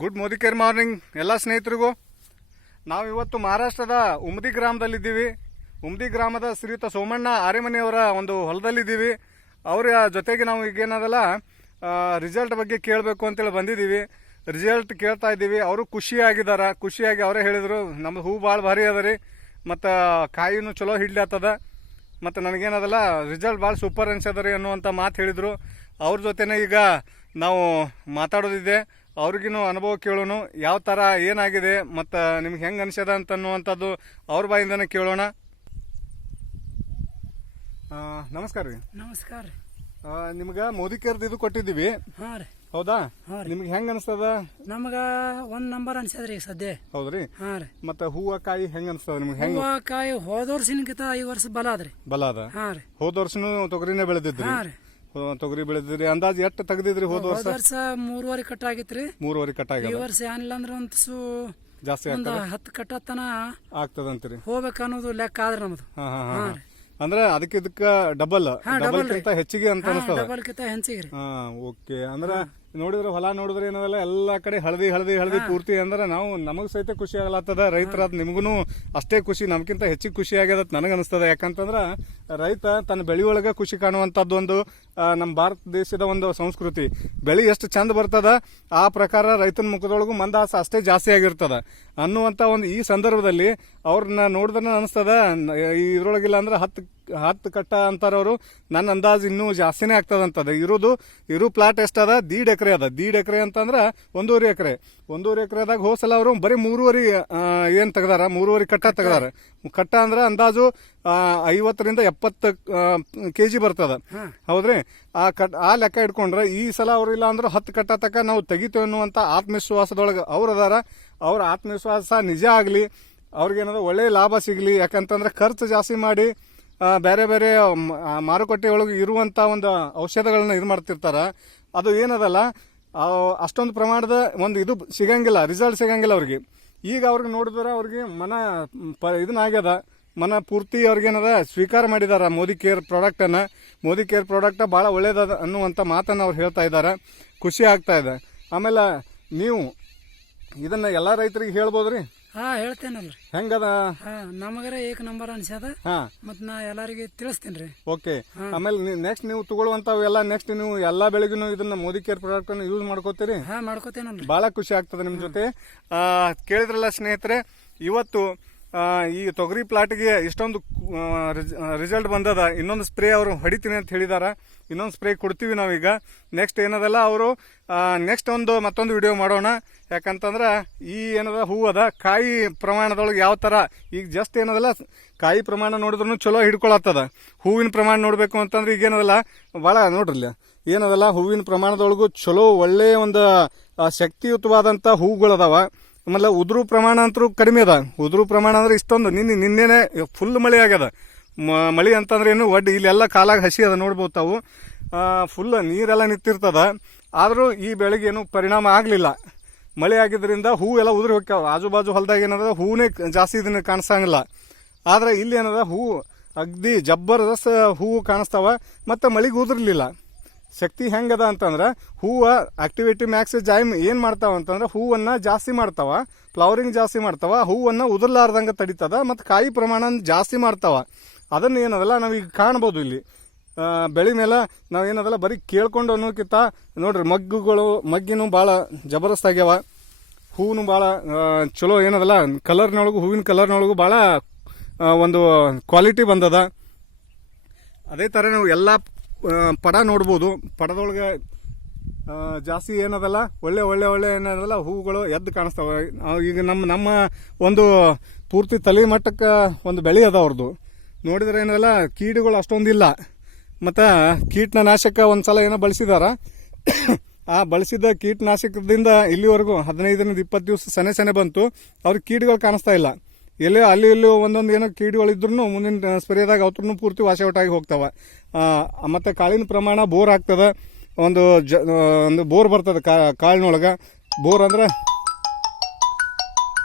Good Modi care morning ಎಲ್ಲ ಸ್ನೇಹಿತರಿಗೂ ನಾವು ಇವತ್ತು ಮಹಾರಾಷ್ಟ್ರದ ಉಮ್ದಿ ಗ್ರಾಮದಲ್ಲಿದ್ದೀವಿ. ಉಮದಿ ಗ್ರಾಮದ ಶ್ರೀಯುತ ಸೋಮಣ್ಣ ಆರೆಮನೆಯವರ ಒಂದು ಹೊಲದಲ್ಲಿದ್ದೀವಿ. ಅವರ ಜೊತೆಗೆ ನಾವು ಈಗೇನದಲ್ಲ ರಿಸಲ್ಟ್ ಬಗ್ಗೆ ಕೇಳಬೇಕು ಅಂತೇಳಿ ಬಂದಿದ್ದೀವಿ. ರಿಸಲ್ಟ್ ಕೇಳ್ತಾ ಇದ್ದೀವಿ. ಅವರು ಖುಷಿಯಾಗಿದ್ದಾರೆ. ಖುಷಿಯಾಗಿ ಅವರೇ ಹೇಳಿದರು, ನಮ್ದು ಹೂ ಭಾಳ ಭಾರಿ ಅದ ರೀ, ಮತ್ತು ಕಾಯಿನೂ ಚಲೋ ಹಿಡ್ಲಾತದ, ಮತ್ತು ನನಗೇನದಲ್ಲ ರಿಸಲ್ಟ್ ಭಾಳ ಸೂಪರ್ ಅನ್ಸದ ರೀ ಅನ್ನುವಂಥ ಮಾತು ಹೇಳಿದರು. ಅವ್ರ ಜೊತೆನೇ ಈಗ ನಾವು ಮಾತಾಡೋದಿದೆ. ಅವ್ರಿಗಿನ್ನೂ ಅನುಭವ ಕೇಳೋಣ ಯಾವ ಥರ ಏನಾಗಿದೆ ಮತ್ತು ನಿಮ್ಗೆ ಹೆಂಗೆ ಅನ್ಸ್ಯದ ಅಂತ ಅನ್ನುವಂಥದ್ದು ಅವ್ರ ಬಾಯಿಂದನೇ ಕೇಳೋಣ. ನಮಸ್ಕಾರ ರೀ. ನಮಸ್ಕಾರ ನಿಮ್ಗೆ ಮೋದಿ ಕೇರ್ದು ಇದು ಕೊಟ್ಟಿದ್ದೀವಿ. ಹಾಂ ರೀ. ಹೌದಾ? ನಿಮ್ಗೆ ಹೆಂಗೆ ಅನಿಸ್ತದ? ನಮಗ ಒಂದ್ ನಂಬರ್ ಅನ್ಸದ್ರಿ ಈಗ ಸದ್ಯ. ಹೌದ್ರಿ. ಹಾಂ ರೀ. ಮತ್ತು ಹೂವು ಕಾಯಿ ಹೆಂಗೆ ಅನಿಸ್ತದ ನಿಮ್ಗೆ? ಹೆಂಗ? ಹೂವ ಕಾಯಿ ಹೋದ ವರ್ಷ ಈ ವರ್ಷ ಬಲ ಅದ್ರಿ ಬಲ ಅದ ಹಾಂ ರೀ. ಹೋದ ವರ್ಷನೂ ತೊಗರಿನೇ ಬೆಳೆದಿದ್ರಿ. ಹಾಂ ರೀ. ಹೋ- ತೊಗರಿ ಬೆಳೆದಿದ್ರಿ. ಅಂದಾಜ್ ಎಷ್ಟು ತೆಗ್ದಿದ್ರಿ ಹೋದ ವರ್ಷ ಹೋದ ವರ್ಷ? ಮೂರುವರೆ ಕಟ್ಟ ಆಗಿತ್ರಿ. ಮೂರುವರೆ ಕಟ್ಟ ಈ ಆಗ್ಯದ ವರ್ಷ ಏನಿಲ್ಲ ಅಂದ್ರೆ ಒಂದು ಸು ಜಾಸ್ತಿ ಒಂದ್ ಹತ್ತು ಕಟ್ಟತನ ಆಗ್ತದಂತೀರಿ. ಹೋಗ್ಬೇಕು ಅನ್ನೋದು ಲೆಕ್ಕ ಆದ್ರೆ ನಮ್ದು. ಹಾ ಹಾ ಹಾ ಅಂದ್ರೆ ಅದಕ್ಕೆ ಇದಕ್ಕ ಡಬಲ್ ಡಬಲ್ ಕಿಂತ ಹೆಚ್ಚಿಗೆ ಅಂತ ಅನಿಸ್ತದ? ಡಬಲ್ ಕಿತ ಹೆಂಚಿಗ್ರಿ ಹಾ ಓಕೆ ಅಂದ್ರ ನೋಡಿದ್ರೆ ಹೊಲ ನೋಡಿದ್ರೆ ಏನದಲ್ಲ ಎಲ್ಲಾ ಕಡೆ ಹಳದಿ ಹಳದಿ ಹಳದಿ ಪೂರ್ತಿ ಅಂದ್ರೆ ನಾವು ನಮಗ್ ಸಹಿತ ಖುಷಿ ಆಗಲತ್ತದ ರೈತರ ನಿಮಗೂ ಅಷ್ಟೇ ಖುಷಿ ನಮ್ಕಿಂತ ಹೆಚ್ಚಿಗೆ ಖುಷಿ ಆಗ್ಯದ ನನಗೆ ಅನಿಸ್ತದ ಯಾಕಂತಂದ್ರ ರೈತ ತನ್ನ ಬೆಳೆಯೊಳಗ ಖುಷಿ ಕಾಣುವಂತದ್ದು ಒಂದು ನಮ್ಮ ಭಾರತ ದೇಶದ ಒಂದು ಸಂಸ್ಕೃತಿ. ಬೆಳೆ ಎಷ್ಟು ಚಂದ ಬರ್ತದ ಆ ಪ್ರಕಾರ ರೈತನ ಮುಖದೊಳಗು ಮಂದಾಸ ಅಷ್ಟೇ ಜಾಸ್ತಿ ಆಗಿರ್ತದ. ಅನ್ನುವಂತ ಒಂದು ಈ ಸಂದರ್ಭದಲ್ಲಿ ಅವ್ರನ್ನ ನೋಡಿದ್ರೆ ಅನಿಸ್ತದ. ಇದ್ರೊಳಗಿಲ್ಲ ಅಂದ್ರೆ ಹತ್ತು ಹತ್ತು ಕಟ್ಟ ಅಂತಾರವರು ನನ್ನ ಅಂದಾಜು ಇನ್ನೂ ಜಾಸ್ತಿನೇ ಆಗ್ತದಂತದ ಇರೋದು ಇರೋ ಪ್ಲಾಟ್ ಎಷ್ಟದ ದೀಡ್ ಎಕರೆ ಅದ. ದೀಡ್ ಎಕರೆ ಅಂತಂದ್ರೆ ಒಂದೂವರೆ ಎಕರೆ. ಒಂದೂವರೆ ಎಕರೆದಾಗ ಹೋಸಲ ಅವರು ಬರೀ ಮೂರುವರೆ ಏನು ತೆಗ್ದಾರ? ಮೂರುವರೆ ಕಟ್ಟ ತೆಗ್ದಾರ. ಕಟ್ಟ ಅಂದ್ರೆ ಅಂದಾಜು ಐವತ್ತರಿಂದ ಎಪ್ಪತ್ತು ಕೆ ಜಿ ಬರ್ತದ. ಹೌದ್ರಿ? ಆ ಕಟ್ ಆ ಲೆಕ್ಕ ಇಟ್ಕೊಂಡ್ರೆ ಈ ಸಲ ಅವ್ರು ಇಲ್ಲ ಅಂದ್ರೆ ಹತ್ತು ಕಟ್ಟ ತಕ್ಕ ನಾವು ತೆಗಿತೇವೆ ಅನ್ನುವಂಥ ಆತ್ಮವಿಶ್ವಾಸದೊಳಗೆ ಅವ್ರು ಅದಾರ. ಅವ್ರ ಆತ್ಮವಿಶ್ವಾಸ ನಿಜ ಆಗಲಿ ಅವ್ರಿಗೇನದ ಒಳ್ಳೆ ಲಾಭ ಸಿಗಲಿ ಯಾಕಂತಂದ್ರೆ ಖರ್ಚು ಜಾಸ್ತಿ ಮಾಡಿ ಬೇರೆ ಬೇರೆ, ಮ- ಮಾರುಕಟ್ಟೆ ಒಳಗೆ ಇರುವಂಥ ಒಂದು ಔಷಧಗಳನ್ನ ಇದು ಮಾಡ್ತಿರ್ತಾರೆ. ಅದು ಏನದಲ್ಲ ಅಷ್ಟೊಂದು ಪ್ರಮಾಣದ ಒಂದು ಇದು ಸಿಗಂಗಿಲ್ಲ ರಿಸಲ್ಟ್ ಸಿಗಂಗಿಲ್ಲ ಅವ್ರಿಗೆ. ಈಗ ಅವ್ರಿಗೆ ನೋಡಿದ್ರೆ ಅವ್ರಿಗೆ ಮನ, ಪ, ಇದನ್ನಾಗ್ಯದ. ಮನ ಪೂರ್ತಿ ಅವ್ರಿಗೇನದ ಸ್ವೀಕಾರ ಮಾಡಿದಾರ ಮೋದಿ ಕೇರ್ ಪ್ರಾಡಕ್ಟನ್ನು. ಮೋದಿ ಕೇರ್ ಪ್ರಾಡಕ್ಟ್ ಭಾಳ ಒಳ್ಳೇದದ ಅನ್ನುವಂಥ ಮಾತನ್ನು ಅವ್ರು ಹೇಳ್ತಾ ಇದ್ದಾರೆ ಖುಷಿ ಆಗ್ತಾ ಇದೆ. ಆಮೇಲೆ ನೀವು ಇದನ್ನು ಎಲ್ಲ ರೈತರಿಗೆ ಹೇಳ್ಬೋದ್ರಿ? ಹಾ ಹೇಳ್ತೇನಲ್ರಿ. ಹೆಂಗದ? ಹಾ ನಮಗರ ಏಕ ನಂಬರ್ ಅನ್ಸ್ಯದ. ಹಾಂ. ಮತ್ ನಾ ಎಲ್ಲಾರಿಗೆ ತಿಳಿಸ್ತೀನಿ ರೀ ಓಕೆ ಆಮೇಲೆ ನೆಕ್ಸ್ಟ್ ನೀವು ತಗೊಳ್ಳುವಂಥವು ಎಲ್ಲ ನೆಕ್ಸ್ಟ್ ನೀವು ಎಲ್ಲಾ ಬೆಳೆಗೂ ಇದನ್ನ ಮೋದಿ ಕೇರ್ ಪ್ರಾಡಕ್ಟ್ ಅನ್ನು ಯೂಸ್ ಮಾಡ್ಕೋತೀರಿ? ಹಾ ಮಾಡ್ಕೋತೇನಲ್ರಿ. ಬಹಳ ಖುಷಿ ಆಗ್ತದೆ ನಿಮ್ಮ ಜೊತೆ. ಆ, ಕೇಳಿದ್ರಲ್ಲ ಸ್ನೇಹಿತರೆ ಇವತ್ತು ಈ ತೊಗರಿ ಪ್ಲಾಟ್ಗೆ ಇಷ್ಟೊಂದು ರಿಸಲ್ಟ್ ಬಂದದ. ಇನ್ನೊಂದು ಸ್ಪ್ರೇ ಅವರು ಹೊಡಿತೀನಿ ಅಂತ ಹೇಳಿದಾರ. ಇನ್ನೊಂದು ಸ್ಪ್ರೇ ಕೊಡ್ತೀವಿ ನಾವೀಗ. ನೆಕ್ಸ್ಟ್ ಏನದಲ್ಲ ಅವರು ನೆಕ್ಸ್ಟ್ ಒಂದು ಮತ್ತೊಂದು ವಿಡಿಯೋ ಮಾಡೋಣ. ಯಾಕಂತಂದ್ರೆ ಈ ಏನದ ಹೂ ಅದ, ಕಾಯಿ ಪ್ರಮಾಣದೊಳಗೆ ಯಾವ ಥರ ಈಗ ಜಸ್ಟ್ ಏನದಲ್ಲ, ಕಾಯಿ ಪ್ರಮಾಣ ನೋಡಿದ್ರು ಚಲೋ ಹಿಡ್ಕೊಳತ್ತದ. ಹೂವಿನ ಪ್ರಮಾಣ ನೋಡಬೇಕು ಅಂತಂದ್ರೆ ಈಗ ಏನದಲ್ಲ ಭಾಳ ನೋಡ್ರಲ್ಲ. ಏನದಲ್ಲ, ಹೂವಿನ ಪ್ರಮಾಣದೊಳಗೂ ಚಲೋ ಒಳ್ಳೆಯ ಒಂದು ಶಕ್ತಿಯುತವಾದಂಥ ಹೂಗಳದಾವ. ಆಮೇಲೆ ಉದುರು ಪ್ರಮಾಣ ಅಂತೂ ಕಡಿಮೆ ಅದ. ಉದುರು ಪ್ರಮಾಣ ಅಂದ್ರೆ ಇಷ್ಟೊಂದು. ನಿನ್ನೆ ನಿನ್ನೆನೆ ಫುಲ್ ಮಳೆ ಆಗ್ಯದ. ಮಳೆ ಅಂತಂದ್ರೆ ಏನು ಒಡ್ ಇಲ್ಲೆಲ್ಲ ಕಾಲಾಗ ಹಸಿ ಅದ ನೋಡ್ಬೋದು ತಾವು. ಫುಲ್ ನೀರೆಲ್ಲ ನಿಂತಿರ್ತದ. ಆದರೂ ಈ ಬೆಳೆಗೆ ಏನು ಪರಿಣಾಮ ಆಗಲಿಲ್ಲ. ಮಳೆ ಆಗಿದ್ದರಿಂದ ಹೂ ಎಲ್ಲ ಉದುರಿ ಹೋಗ್ಯಾವ. ಆಜು ಬಾಜು ಹೊಲದಾಗ ಏನದ ಹೂನೇ ಜಾಸ್ತಿ ಇದನ್ನ ಕಾಣಿಸಂಗಿಲ್ಲ ಆದ್ರೆ ಇಲ್ಲಿ ಏನದ ಹೂ, ಅಗ್ದಿ ಜಬರ್ದಸ್ತ್ ಹೂವು ಕಾಣಿಸ್ತಾವ. ಮತ್ತು ಮಳೆಗೆ ಉದುರ್ಲಿಲ್ಲ. ಶಕ್ತಿ ಹೆಂಗದ ಅಂತಂದ್ರೆ ಹೂವು ಆಕ್ಟಿವಿಟಿ ಮ್ಯಾಕ್ಸ್ ಜಾಯ್ಮ್ ಏನು ಮಾಡ್ತಾವ ಅಂತಂದ್ರೆ ಹೂವನ್ನು ಜಾಸ್ತಿ ಮಾಡ್ತಾವ ಫ್ಲವರಿಂಗ್ ಜಾಸ್ತಿ ಮಾಡ್ತಾವ, ಹೂವನ್ನು ಉದುರ್ಲಾರ್ದಂಗೆ ತಡಿತದ ಮತ್ತು ಕಾಯಿ ಪ್ರಮಾಣ ಜಾಸ್ತಿ ಮಾಡ್ತಾವ. ಅದನ್ನ ಏನದಲ್ಲ ನಾವೀಗ ಕಾಣ್ಬೋದು ಇಲ್ಲಿ. ಬೆಳಿ ಮೇಲೆ ನಾವು ಏನದಲ್ಲ ಬರೀ ಕೇಳ್ಕೊಂಡು ಅನ್ನೋಕ್ಕಿಂತ ನೋಡ್ರಿ ಮಗ್ಗುಗಳು, ಮಗ್ಗಿನೂ ಭಾಳ ಜಬರ್ದಸ್ತ್ ಆಗ್ಯಾವ. ಹೂವು ಭಾಳ ಚಲೋ ಏನದಲ್ಲ ಕಲರ್ನೊಳಗು ಹೂವಿನ ಕಲರ್ನೊಳಗು ಭಾಳ ಒಂದು ಕ್ವಾಲಿಟಿ ಬಂದದ. ಅದೇ ಥರ ನಾವು ಎಲ್ಲ ಪಡ ನೋಡ್ಬೋದು. ಪಡದೊಳಗೆ ಜಾಸ್ತಿ ಏನದಲ್ಲ, ಒಳ್ಳೆ ಒಳ್ಳೆ ಒಳ್ಳೆ ಏನದಲ್ಲ, ಹೂವುಗಳು ಎದ್ದು ಕಾಣಿಸ್ತಾವೆ. ಈಗ ನಮ್ಮ ನಮ್ಮ ಒಂದು ಪೂರ್ತಿ ತಲೆ ಮಟ್ಟಕ್ಕೆ ಒಂದು ಬೆಳೆ ಅದ ಅವ್ರದ್ದು ನೋಡಿದ್ರೆ ಏನದಲ್ಲ, ಕೀಡುಗಳು ಅಷ್ಟೊಂದಿಲ್ಲ. ಮತ್ತು ಕೀಟನಾಶಕ ಒಂದು ಸಲ ಏನೋ ಬಳಸಿದಾರ. ಆ ಬಳಸಿದ ಕೀಟನಾಶಕದಿಂದ ಇಲ್ಲಿವರೆಗೂ ಹದಿನೈದರಿಂದ ಇಪ್ಪತ್ತು ದಿವಸ ಸನೆ, ಸೆನೆ ಬಂತು. ಅವ್ರಿಗೆ ಕೀಡುಗಳು ಕಾಣಿಸ್ತಾ ಇಲ್ಲ. ಎಲ್ಲೇ ಅಲ್ಲಿ ಇಲ್ಲಿ ಒಂದೊಂದು ಏನೋ ಕೀಡುಗಳು ಇದ್ರೂ ಮುಂದಿನ ಸ್ಪ್ರೇದಾಗ ಅವ್ರೂ ಪೂರ್ತಿ ವಾಶ್ ಔಟ್ ಆಗಿ ಹೋಗ್ತಾವ. ಮತ್ತು ಮತ್ತೆ ಕಾಳಿನ ಪ್ರಮಾಣ ಬೋರ್ ಆಗ್ತದೆ. ಒಂದು ಜ ಒಂದು ಬೋರ್ ಬರ್ತದೆ ಕಾಳಿನೊಳಗೆ. ಬೋರ್ ಅಂದ್ರೆ